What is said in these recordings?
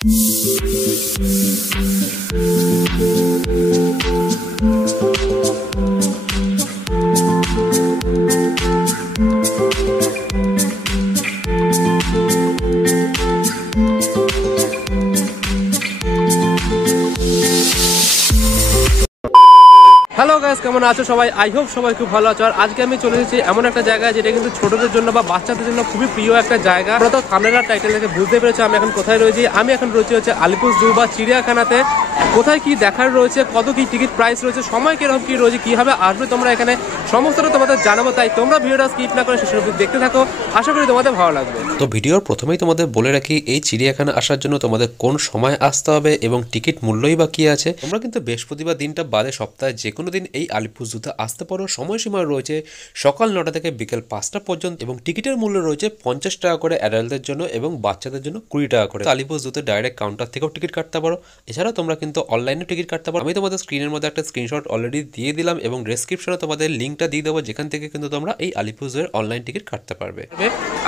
Hello guys, কেমন আছো সবাই? আই হোপ সবাই খুব ভালো আছো। আর আজকে আমি চলে এসেছি এমন একটা জায়গায় যেটা কিন্তু ছোটদের জন্য বা বাচ্চাদের জন্য খুবই প্রিয় একটা জায়গা। তোমরা তো থাম্বনেল টাইটেল থেকে বুঝতে পেরেছো আমি এখন কোথায় রয়েছি। আমি এখন রয়েছি হচ্ছে আলিপুরদুয়ার বা চিড়িয়াখানাতে। কোথায় কি দেখার রয়েছে, কত কি টিকিট প্রাইস রয়েছে, সময় কিরকম কি রয়েছে, কিভাবে আসবে তোমরা এখানে, সমস্তটা তোমাদের জানাবো। তাই তোমরা ভিডিওটা স্কিপ না করে শেষ অবধি দেখতে থাকো, আশা করি তোমাদের ভালো লাগবে। তো ভিডিওর প্রথমেই তোমাদের বলে রাখি, এই চিড়িয়াখানা আসার জন্য তোমাদের কোন সময় আসতে হবে এবং টিকিট মূল্যই বা কি আছে। তোমরা কিন্তু বৃহস্পতিবার দিনটা বাদে সপ্তাহে যে কোনো দিন এই আলিপুরদুয়ারে আসতে পারো। সময়সীমা রয়েছে সকাল 9টা থেকে বিকেল 5টা পর্যন্ত এবং টিকিটের মূল্য রয়েছে 50 টাকা করে অ্যাডাল্টদের জন্য এবং বাচ্চাদের জন্য 20 টাকা করে। আলিপুরদুয়ারে ডাইরেক্ট কাউন্টার থেকেও টিকিট কাটতে পারো, এছাড়াও তোমরা কিন্তু অনলাইনে টিকিট কাটতে পারো। আমি তোমাদের স্ক্রিনের মধ্যে একটা স্ক্রিনশট অলরেডি দিয়ে দিলাম এবং ডেসক্রিপশনে তোমাদের লিঙ্কটা দিয়ে দেবো, যেখান থেকে কিন্তু তোমরা এই আলিপুরদুয়ারের অনলাইন টিকিট কাটতে পারবে।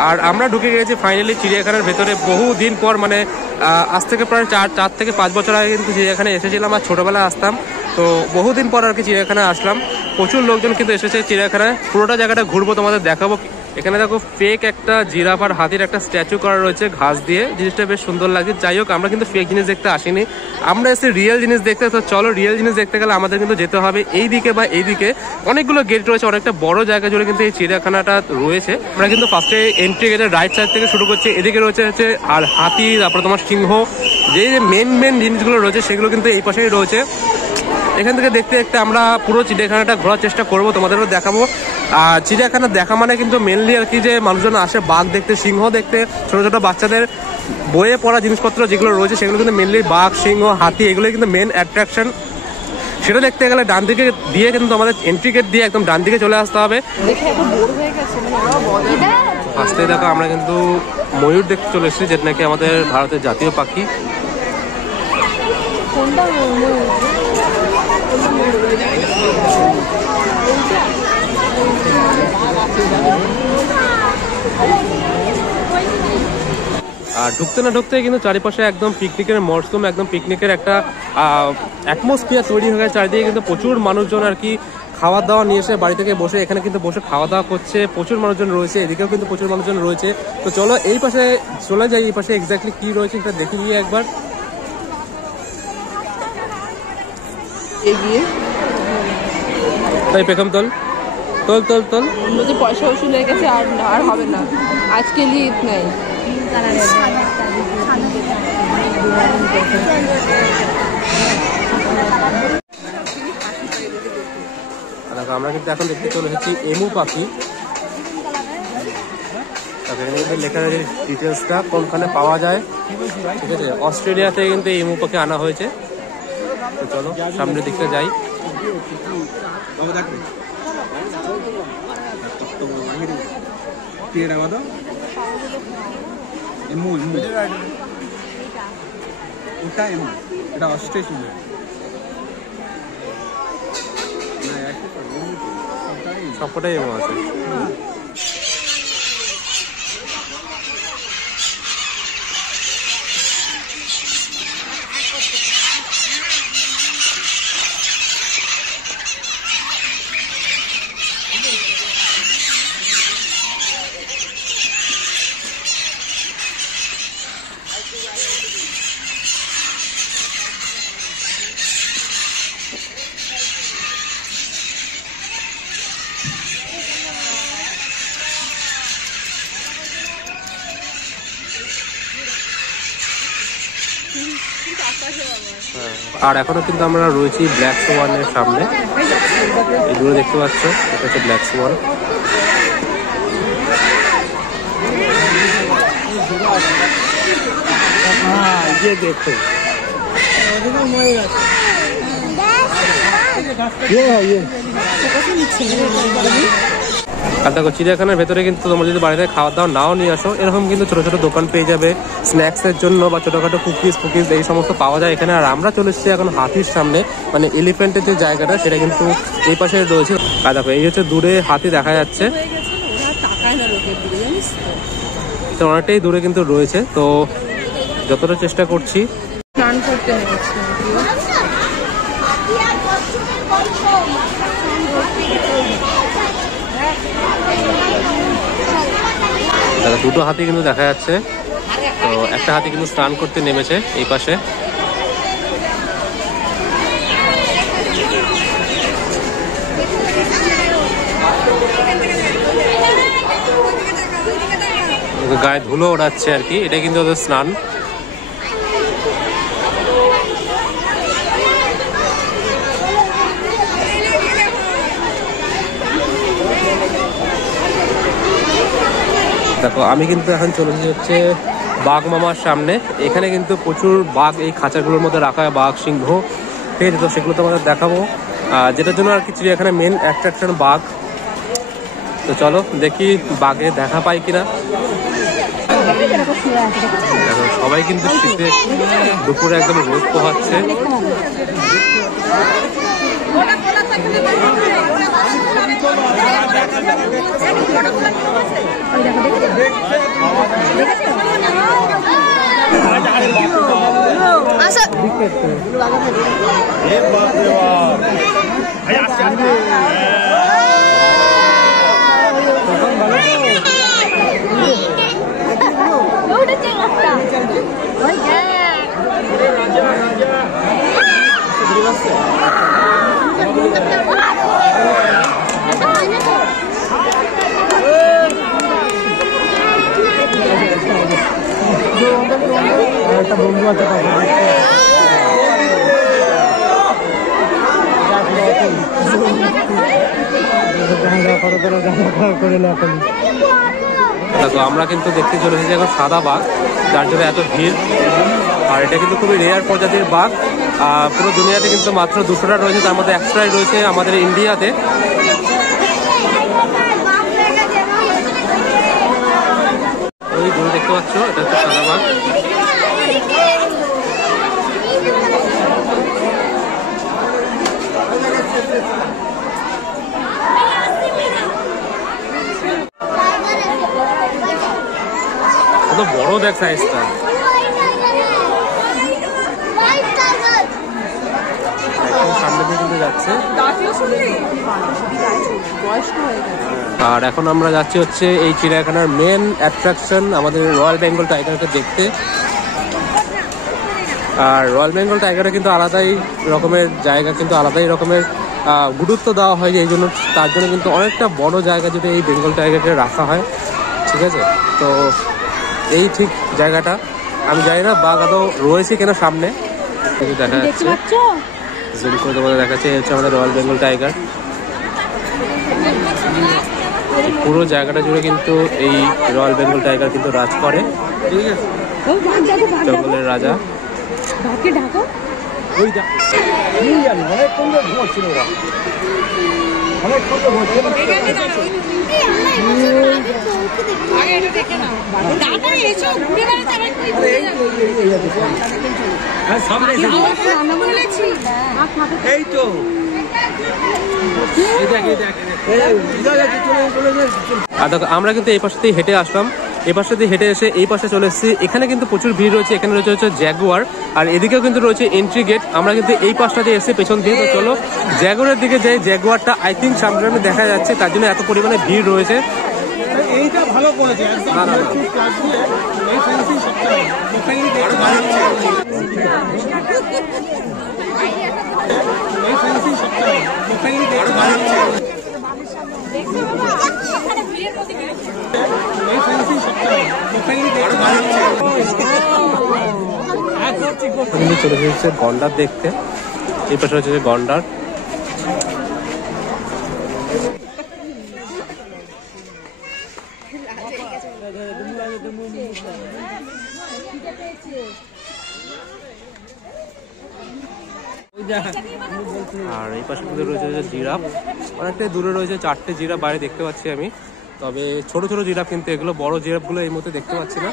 আর আমরা ঢুকে গেছি ফাইনালি চিড়িয়াখানার ভেতরে। বহু দিন পর, মানে আজ থেকে প্রায় 4 থেকে 5 বছর আগে কিন্তু চিড়িয়াখানা এসেছিলাম। আর ছোটবেলায় আসতাম, তো বহুদিন পর আর কি চিড়িয়াখানা আসলাম। প্রচুর লোকজন কিন্তু এসেছে চিড়িয়াখানায়। পুরোটা জায়গাটা ঘুরবো, তোমাদের দেখাবো। এখানে দেখো ফেক একটা জিরাফ আর হাতির একটা স্ট্যাচু করা রয়েছে ঘাস দিয়ে, জিনিসটা বেশ সুন্দর লাগছে। যাই হোক, আমরা কিন্তু ফেক জিনিস দেখতে আসিনি, আমরা এসে রিয়েল জিনিস দেখতে। তো চলো, রিয়েল জিনিস দেখতে গেলে আমাদের কিন্তু যেতে হবে এই দিকে বা এইদিকে। অনেকগুলো গেট রয়েছে, অনেকটা বড় জায়গা জুড়ে কিন্তু এই চিড়িয়াখানাটা রয়েছে। আমরা কিন্তু ফার্স্টে এন্ট্রি গেটের রাইট সাইড থেকে শুরু করছি। এদিকে রয়েছে আর হাতি, তারপরে তোমার সিংহ, যে মেন জিনিসগুলো রয়েছে সেগুলো কিন্তু এই পাশেই রয়েছে। এখান থেকে দেখতে দেখতে আমরা পুরো চিড়িয়াখানাটা ঘোরার চেষ্টা করবো, তোমাদেরও দেখাবো। আর চিড়িয়াখানা দেখা মানে কিন্তু মেনলি আর কি যে মানুষজন আসে বাঘ দেখতে, সিংহ দেখতে। ছোট ছোট বাচ্চাদের বইয়ে পড়া জিনিসপত্র যেগুলো রয়েছে সেগুলো কিন্তু মেনলি বাঘ, সিংহ, হাতি, এগুলো কিন্তু মেন অ্যাট্রাকশন। সেটা দেখতে গেলে ডান দিকে দিয়ে কিন্তু আমাদের এন্ট্রি গেট দিয়ে একদম ডান দিকে চলে আসতে হবে। আসতে দেখো আমরা কিন্তু ময়ূর দেখতে চলে এসেছি, যেটা নাকি আমাদের ভারতের জাতীয় পাখি। আর ঢুকতে না ঢুকতে কিন্তু চারিপাশে একদম পিকনিকের মরশুম, একদম পিকনিকের একটা অ্যাটমসফিয়ার তৈরি হয়ে গেছে। চারিদিকে কিন্তু প্রচুর মানুষজন আর কি খাওয়া দাওয়া নিয়ে এসে বাড়ি থেকে বসে এখানে কিন্তু বসে খাওয়া দাওয়া করছে। প্রচুর মানুষজন রয়েছে, এদিকেও কিন্তু প্রচুর মানুষজন রয়েছে। তো চলো এই পাশে চলে যাই, এই পাশে এক্স্যাক্টলি কি রয়েছে সেটা দেখে নিয়ে একবার। তাই পেখম তোল তোল তোল তোল, বলছে পয়সা ওষুধ হয়ে গেছে, আর হবে না, আজকে ঈদ নাই। আমরা কিন্তু এখন দেখতে চলে এসেছি এমু পাখি। লেখা আছে ডিটেলসটা কোনখানে পাওয়া যায়, ঠিক আছে। অস্ট্রেলিয়া থেকে কিন্তু এই এমু পাখি আনা হয়েছে। তো চলো সামনের দিকটা যাই। সবকটাই এমু আছে। আর এখনো কিন্তু আমরা রয়েছি ব্ল্যাক সোয়ানের সামনে। এই দূরে দেখতে পাচ্ছ, এটা হচ্ছে ব্ল্যাক সোয়ান। দেখো আর দেখো চিড়িয়াখানার ভেতরে কিন্তু তোমরা যদি বাড়িতে খাওয়া দাওয়া নাও নিয়ে আসো, এরকম কিন্তু ছোট ছোট দোকান পেয়ে যাবে স্ন্যাক্সের জন্য বা ছোটখাটো কুকিজ এই সমস্ত পাওয়া যায় এখানে। আর আমরা চলে এসেছি এখন হাতির সামনে, মানে এলিফ্যান্টের যে জায়গাটা সেটা কিন্তু এই পাশে রয়েছে। আর দেখো এই হচ্ছে দূরে হাতি দেখা যাচ্ছে, তো অনেকটাই দূরে কিন্তু রয়েছে। তো যতটা চেষ্টা করছি। স্নান করতে নেমেছি। দুটো হাতি কিন্তু দেখা যাচ্ছে। তো একটা হাতি কিন্তু স্নান করতে নেমেছে এই পাশে। গায়ে ধুলো ওড়াচ্ছে আর কি, এটা কিন্তু ওদের স্নান। দেখো আমি কিন্তু এখন চলে হচ্ছে বাঘ মামার সামনে। এখানে কিন্তু প্রচুর বাঘ এই খাঁচাগুলোর মধ্যে রাখা হয়, বাঘ সিংহ, ঠিক আছে। তো সেগুলো তোমাদের দেখাবো, যেটার জন্য আর কি চিড়িয়াখানার মেন অ্যাট্রাকশন বাঘ। তো চলো দেখি বাঘে দেখা পাই কিনা। দেখো সবাই কিন্তু শীতে দুপুরে একদম রোদ পোহাচ্ছে। একটা বন্ধু আছে দেখো আমরা কিন্তু দেখতে চলে এসেছি এখন সাদা বাঘ, যার জন্য এত ভিড়। আর এটা কিন্তু খুবই রেয়ার প্রজাতির বাঘ। পুরো দুনিয়াতে কিন্তু মাত্র 200টা রয়েছে, তার মধ্যে 100টাই রয়েছে আমাদের ইন্ডিয়াতে। ওই দূরে দেখতে পাচ্ছ, এটা হচ্ছে সাদা বাঘ। কত বড় দেখ সাইজটা। সামনে দিয়ে কিন্তু যাচ্ছে। আর এখন আমরা যাচ্ছি হচ্ছে এই চিড়িয়াখানার মেন অ্যাট্রাকশন আমাদের রয়্যাল বেঙ্গল টাইগারকে দেখতে। আর রয়্যাল বেঙ্গল টাইগারে কিন্তু আলাদাই রকমের জায়গা, কিন্তু আলাদাই রকমের গুরুত্ব দেওয়া হয়, এই জন্য তার জন্য কিন্তু অনেকটা বড় জায়গা যদি এই বেঙ্গল টাইগারকে রাখা হয়, ঠিক আছে। তো এই ঠিক জায়গাটা আমি জানি না বাঘ আদৌ রয়েছে কিনা সামনে, কিন্তু দেখা যাচ্ছে। জুম করে তোমাদের দেখাচ্ছে, হচ্ছে আমাদের রয়্যাল বেঙ্গল টাইগার। পুরো জায়গাটা জুড়ে কিন্তু এই রয়্যাল বেঙ্গল টাইগার কিন্তু রাজ করে, ঠিক আছে। জঙ্গলের রাজা। আর দেখো আমরা কিন্তু এই পাশে দিয়ে হেঁটে আসলাম, এই পাশে দিয়ে হেঁটে এসে এই পাশে চলে এসেছি। এখানে কিন্তু প্রচুর ভিড় রয়েছে, এখানে রয়েছে হচ্ছে জ্যাগুয়ার, আর এদিকেও কিন্তু রয়েছে এন্ট্রি গেট। আমরা কিন্তু এই পাশটা দিয়ে এসে পেছন দিয়ে। তো চলো জ্যাগুয়ারের দিকে যাই। জ্যাগুয়ারটা আই থিঙ্ক সামনে দেখা যাচ্ছে, তার জন্য এত পরিমাণে ভিড় রয়েছে। এইটা ভালো করেছে, চলে এসেছে গন্ডার দেখতে। এই পাশে হচ্ছে গন্ডার। আর এই পাশে কিন্তু রয়েছে জিরাফ, অনেকটাই দূরে রয়েছে 4টে জিরাফ বাইরে দেখতে পাচ্ছি আমি। তবে ছোট ছোট জিরাফ, কিন্তু এগুলো বড় জিরাফগুলো এই মুহূর্তে দেখতে পাচ্ছি না।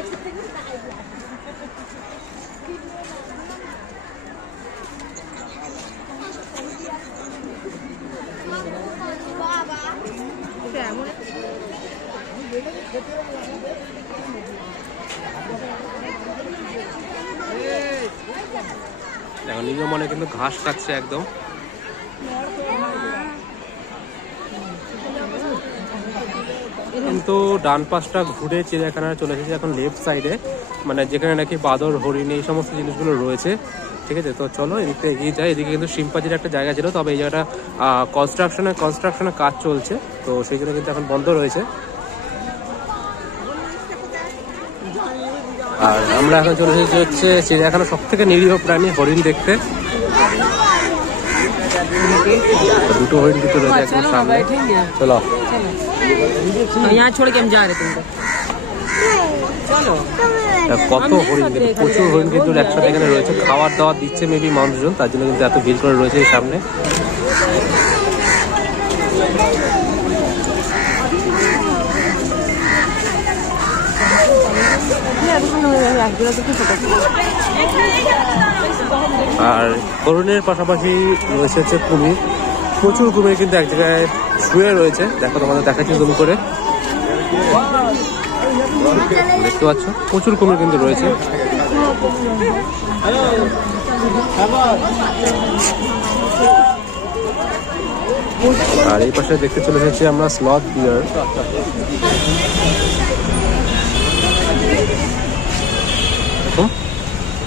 নিজ মনে কিন্তু ঘাস খাচ্ছে একদম। কিন্তু ডান পাশটা ঘুরে চিড়িয়াখানায় চলে এসেছে এখন লেফট সাইডে, মানে যেখানে নাকি বাঁদর, হরিণ এই সমস্ত জিনিসগুলো রয়েছে। ঠিক আছে, তো চলো এদিকে এগিয়ে যাই। এদিকে কিন্তু শিম্পাজির একটা জায়গা ছিল, তবে এই জায়গাটা কনস্ট্রাকশনের কাজ চলছে, তো সেই জন্য কিন্তু এখন বন্ধ রয়েছে। আর আমরা এখন চলে এসেছি হচ্ছে চিড়িয়াখানা সব থেকে নিরীহ প্রাণী হরিণ দেখতে। দুটো হরিণ কিন্তু রয়েছে একদম সামনে। চলো কত হরিণ, কিন্তু প্রচুর হরিণ কিন্তু একসাথে এখানে রয়েছে। খাবার দাবার দিচ্ছে মেবি মানুষজন, তার জন্য কিন্তু এত ভিড় করে রয়েছে এই সামনে। আর হরিণের পাশাপাশি রয়েছে হচ্ছে কুমির। প্রচুর কুমির কিন্তু এক জায়গায় শুয়ে রয়েছে, দেখো তোমাদের দেখাচ্ছি জুম করে, দেখতে পাচ্ছ প্রচুর কুমির কিন্তু রয়েছে। আর এই পাশে দেখতে চলে এসেছি আমরা স্লথ বিয়ার।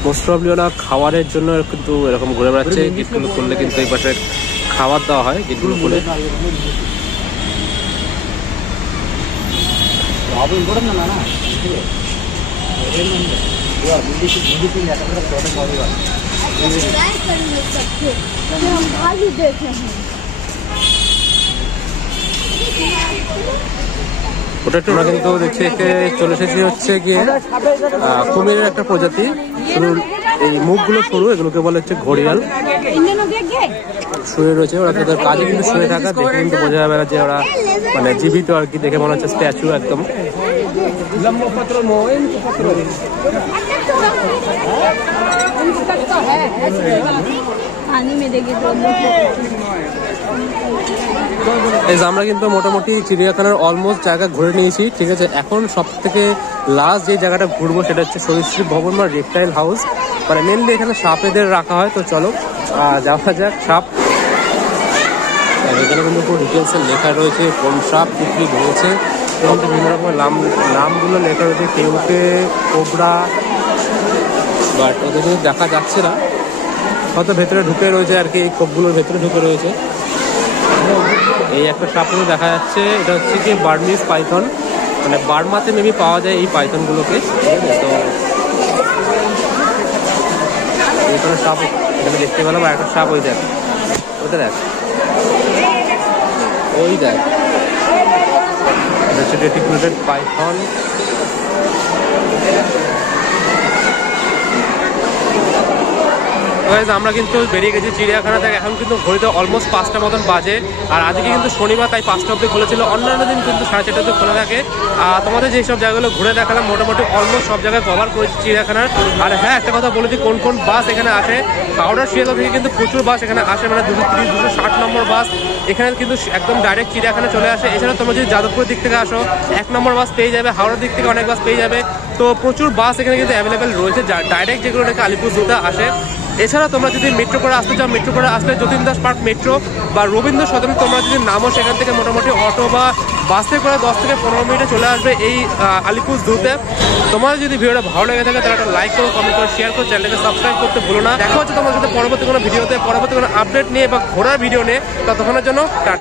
মোস্ট প্রবলি ওরা খাবারের জন্য কিন্তু এরকম ঘুরে বেড়াচ্ছে। গেটগুলো খুললে কিন্তু এই পাশে খাবার দেওয়া হয়, গেটগুলো খুলে। ওটা একটু আমরা কিন্তু দেখছি চলে এসেছি হচ্ছে গিয়ে কুমিরের একটা প্রজাতি, এই মুখগুলো সরু, এগুলোকে বলে হচ্ছে ঘড়িয়াল। শুয়ে রয়েছে ওরা, তাদের কাজে কিন্তু শুয়ে থাকা, দেখে কিন্তু বোঝা যাবে না যে ওরা মানে জীবিত আর কি, দেখে মনে হচ্ছে স্ট্যাচু একদম। আমরা কিন্তু মোটামুটি চিড়িয়াখানার অলমোস্ট জায়গা ঘুরে নিয়েছি। ঠিক আছে, এখন সব থেকে লাস্ট যে জায়গাটা ঘুরবো সেটা হচ্ছে সরীসৃপ ভবন বা রেপটাইল হাউস, মানে মেনলি এখানে সাপেদের রাখা হয়। তো চলো যাওয়া যাক। সাপ এখানে কিন্তু পুরো ডিটেলসে লেখা রয়েছে, কোন সাপ বিক্রি রয়েছে এবং বিভিন্ন রকমের নামগুলো লেখা রয়েছে। কেউকে, কোবরা, বাট ওদের কিন্তু দেখা যাচ্ছে না, হয়তো ভেতরে ঢুকে রয়েছে আর কি, এই কোপগুলোর ভেতরে ঢুকে রয়েছে। এই একটা সাপ কিন্তু দেখা যাচ্ছে, এটা হচ্ছে কি বার্মিজ পাইথন, মানে বার্মাতে মেবি পাওয়া যায় এই পাইথনগুলোকে। তো এইখানে সাপ এখানে দেখতে পেলাম, আর একটা সাপ ওই দেখ, ওটা দেখ, ওই দেখ, এটা হচ্ছে রেটিকুলেটেড পাইথন। আমরা কিন্তু বেরিয়ে গেছি চিড়িয়াখানা থেকে, এখন কিন্তু ঘড়িতে অলমোস্ট 5টা মতন বাজে। আর আজকে কিন্তু শনিবার, তাই 5টা অব্দি খুলেছিল, অন্যান্য দিন কিন্তু 4:30 খোলা থাকে। তোমাদের যেসব জায়গাগুলো ঘুরে দেখালাম মোটামুটি অলমোস্ট সব জায়গায় কভার করেছি চিড়িয়াখানার। আর হ্যাঁ, একটা কথা বলে দিই, কোন কোন বাস এখানে আসে। হাওড়া শিয়ালদা থেকে কিন্তু প্রচুর বাস এখানে আসে, মানে 230, 260 নম্বর বাস এখানে কিন্তু একদম ডাইরেক্ট চিড়িয়াখানা চলে আসে। এছাড়া তোমরা যদি যাদবপুরের দিক থেকে আসো 1 নম্বর বাস পেয়ে যাবে, হাওড়ার দিক থেকে অনেক বাস পেয়ে যাবে। তো প্রচুর বাস এখানে কিন্তু অ্যাভেলেবেল রয়েছে, ডাইরেক্ট যেগুলো নাকি আলিপুরদুয়ার আসে। এছাড়া তোমরা যদি মেট্রো করে আসতে চাও, মেট্রো করে আসলে যতীন দাস পার্ক মেট্রো বা রবীন্দ্র সদন তোমরা যদি নামো, সেখান থেকে মোটামুটি অটো বা বাসে করে 10 থেকে 15 মিনিটে চলে আসবে এই আলিপুরদুয়ারে। তোমার যদি ভিডিওটা ভালো লেগে থাকে তাহলে একটা লাইক করো, কমেন্ট করো, শেয়ার করো, চ্যানেলটাকে সাবস্ক্রাইব করতে ভুলো না। দেখা হচ্ছে তোমার সাথে পরবর্তী কোনো ভিডিওতে, পরবর্তী কোনো আপডেট নিয়ে বা ঘোরার ভিডিও নিয়ে। ততক্ষণের জন্য টাটা।